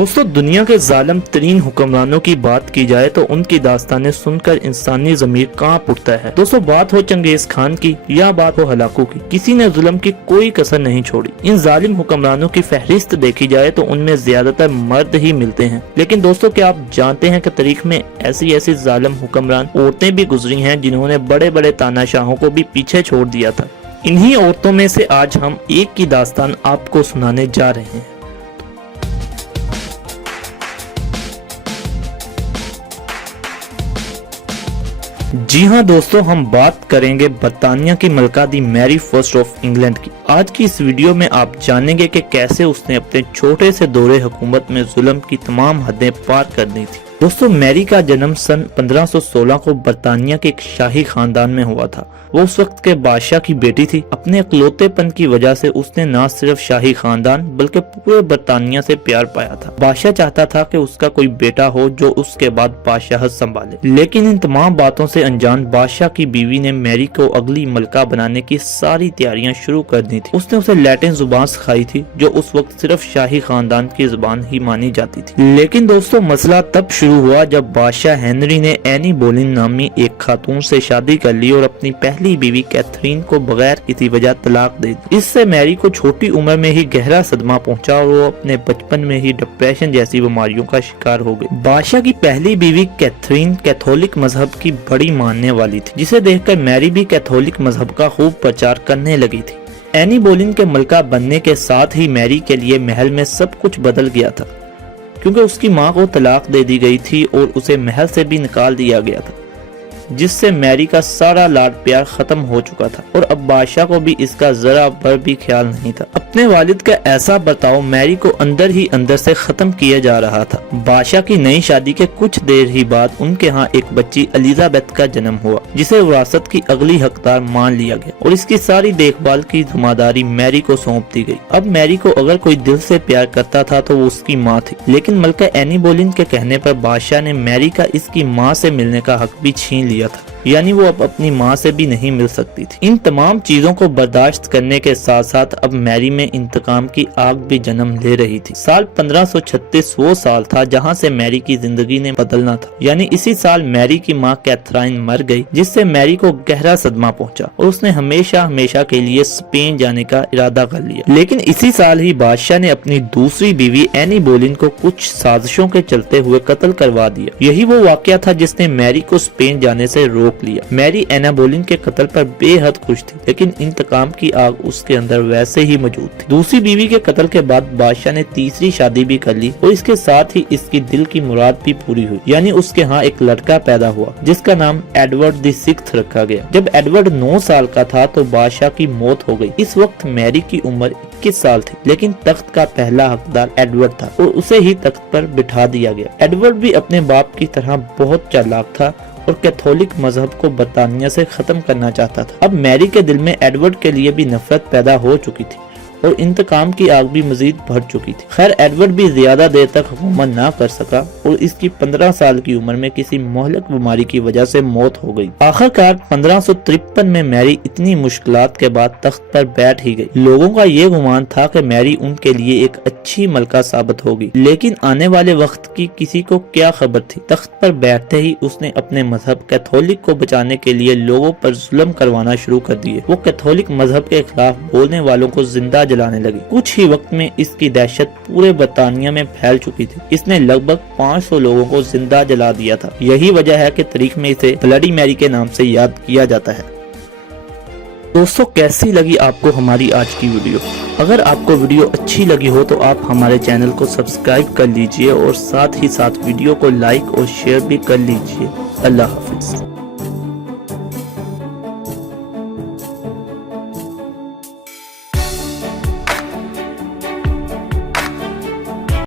دوستو دنیا کے ظالم ترین حکمرانوں کی بات کی جائے تو ان کی داستانیں سن کر انسانی ضمیر کانپ اٹھتا ہے۔ دوستو بات ہو چنگیز خان کی یا بات ہو ہلاکو کی، کسی نے ظلم کی کوئی کسر نہیں چھوڑی۔ ان ظالم حکمرانوں کی فہرست دیکھی جائے تو ان میں زیادہ تر مرد ہی ملتے ہیں، لیکن دوستو کیا آپ جانتے ہیں کہ تاریخ میں ایسی ظالم حکمران عورتیں بھی گزری ہیں جنہوں نے بڑے بڑے تاناشاہوں کو بھی پیچھے چھوڑ دیا تھا۔ انہی عورتوں میں سے آج ہم ایک کی داستان آپ کو سنانے جا رہے ہیں۔ جی ہاں دوستو، ہم بات کریں گے برطانیہ کی ملکہ دی میری فرسٹ آف انگلینڈ کی۔ آج کی اس ویڈیو میں آپ جانیں گے کہ کیسے اس نے اپنے چھوٹے سے دور حکومت میں ظلم کی تمام حدیں پار کر دی تھی۔ دوستو میری کا جنم سن 1516 کو برطانیہ کے ایک شاہی خاندان میں ہوا تھا۔ وہ اس وقت کے بادشاہ کی بیٹی تھی۔ اپنے اکلوتے پن کی وجہ سے اس نے نہ صرف شاہی خاندان بلکہ پورے برطانیہ سے پیار پایا تھا۔ بادشاہ چاہتا تھا کہ اس کا کوئی بیٹا ہو جو اس کے بعد بادشاہت سنبھالے، لیکن ان تمام باتوں سے انجان بادشاہ کی بیوی نے میری کو اگلی ملکہ بنانے کی ساری تیاریاں شروع کر دی تھی۔ اس نے اسے لیٹن زبان سکھائی تھی جو اس وقت صرف شاہی خاندان کی زبان ہی مانی جاتی تھی۔ لیکن دوستو مسئلہ تب شروع ہوا جب بادشاہ ہنری نے اینی بولن نامی ایک خاتون سے شادی کر لی اور اپنی پہلی بیوی کیتھرین کو بغیر کسی وجہ طلاق دے دی۔ اس سے میری کو چھوٹی عمر میں ہی گہرا صدمہ پہنچا اور وہ اپنے بچپن میں ہی ڈپریشن جیسی بیماریوں کا شکار ہو گئی۔ بادشاہ کی پہلی بیوی کیتھرین کیتھولک مذہب کی بڑی ماننے والی تھی، جسے دیکھ کر میری بھی کیتھولک مذہب کا خوب پرچار کرنے لگی تھی۔ اینی بولن کے ملکہ بننے کے ساتھ ہی میری کے لیے محل میں سب کچھ بدل گیا تھا، کیونکہ اس کی ماں کو طلاق دے دی گئی تھی اور اسے محل سے بھی نکال دیا گیا تھا، جس سے میری کا سارا لاڈ پیار ختم ہو چکا تھا اور اب بادشاہ کو بھی اس کا ذرا بھر بھی خیال نہیں تھا۔ اپنے والد کا ایسا برتاؤ میری کو اندر ہی اندر سے ختم کیا جا رہا تھا۔ بادشاہ کی نئی شادی کے کچھ دیر ہی بعد ان کے ہاں ایک بچی الیزابتھ کا جنم ہوا، جسے وراثت کی اگلی حقدار مان لیا گیا اور اس کی ساری دیکھ بھال کی ذمہ داری میری کو سونپ دی گئی۔ اب میری کو اگر کوئی دل سے پیار کرتا تھا تو وہ اس کی ماں تھی، لیکن ملکہ اینی بولن کے کہنے پر بادشاہ نے میری کا اس کی ماں سے ملنے کا حق بھی چھین لیا تھا، یعنی وہ اب اپنی ماں سے بھی نہیں مل سکتی تھی۔ ان تمام چیزوں کو برداشت کرنے کے ساتھ ساتھ اب میری میں انتقام کی آگ بھی جنم لے رہی تھی۔ سال 1536 وہ سال تھا جہاں سے میری کی زندگی نے بدلنا تھا، یعنی اسی سال میری کی ماں کیتھرائن مر گئی، جس سے میری کو گہرا صدمہ پہنچا اور اس نے ہمیشہ کے لیے اسپین جانے کا ارادہ کر لیا۔ لیکن اسی سال ہی بادشاہ نے اپنی دوسری بیوی اینی بولن کو کچھ سازشوں کے چلتے ہوئے قتل کروا دیا۔ یہی وہ واقعہ تھا جس نے میری کو اسپین جانے سے روک لیا۔ میری اینا بولن کے قتل پر بے حد خوش تھی، لیکن انتقام کی آگ اس کے اندر ویسے ہی موجود تھی۔ دوسری بیوی کے قتل کے بعد بادشاہ نے تیسری شادی بھی کر لی اور اس کے ساتھ ہی اس کی دل کی مراد بھی پوری ہوئی، یعنی اس کے ہاں ایک لڑکا پیدا ہوا جس کا نام ایڈورڈ دی سکستھ رکھا گیا۔ جب ایڈورڈ 9 سال کا تھا تو بادشاہ کی موت ہو گئی۔ اس وقت میری کی عمر 21 سال تھی، لیکن تخت کا پہلا حقدار ایڈورڈ تھا اور اسے ہی تخت پر بٹھا دیا گیا۔ ایڈورڈ بھی اپنے باپ کی طرح بہت چالاک تھا اور کیتھولک مذہب کو برطانیہ سے ختم کرنا چاہتا تھا۔ اب میری کے دل میں ایڈورڈ کے لیے بھی نفرت پیدا ہو چکی تھی اور انتقام کی آگ بھی مزید بڑھ چکی تھی۔ خیر ایڈورڈ بھی زیادہ دیر تک حکومت نہ کر سکا اور اس کی 15 سال کی عمر میں کسی مہلک بیماری کی وجہ سے موت ہو گئی۔ آخرکار 1553 میں میری اتنی مشکلات کے بعد تخت پر بیٹھ ہی گئی۔ لوگوں کا یہ گمان تھا کہ میری ان کے لیے ایک اچھی ملکہ ثابت ہوگی، لیکن آنے والے وقت کی کسی کو کیا خبر تھی۔ تخت پر بیٹھتے ہی اس نے اپنے مذہب کیتھولک کو بچانے کے لیے لوگوں پر ظلم کروانا شروع کر دیے۔ وہ کیتھولک مذہب کے خلاف بولنے والوں کو زندہ جلانے لگی۔ کچھ ہی وقت میں اس کی دہشت پورے برطانیہ میں پھیل چکی تھی۔ اس نے لگ بھگ 500 لوگوں کو زندہ جلا دیا تھا۔ یہی وجہ ہے کہ تاریخ میں اسے بلڈی میری کے نام سے یاد کیا جاتا ہے۔ دوستو کیسی لگی آپ کو ہماری آج کی ویڈیو؟ اگر آپ کو ویڈیو اچھی لگی ہو تو آپ ہمارے چینل کو سبسکرائب کر لیجئے اور ساتھ ہی ساتھ ویڈیو کو لائک اور شیئر بھی کر لیجئے۔ اللہ حافظ۔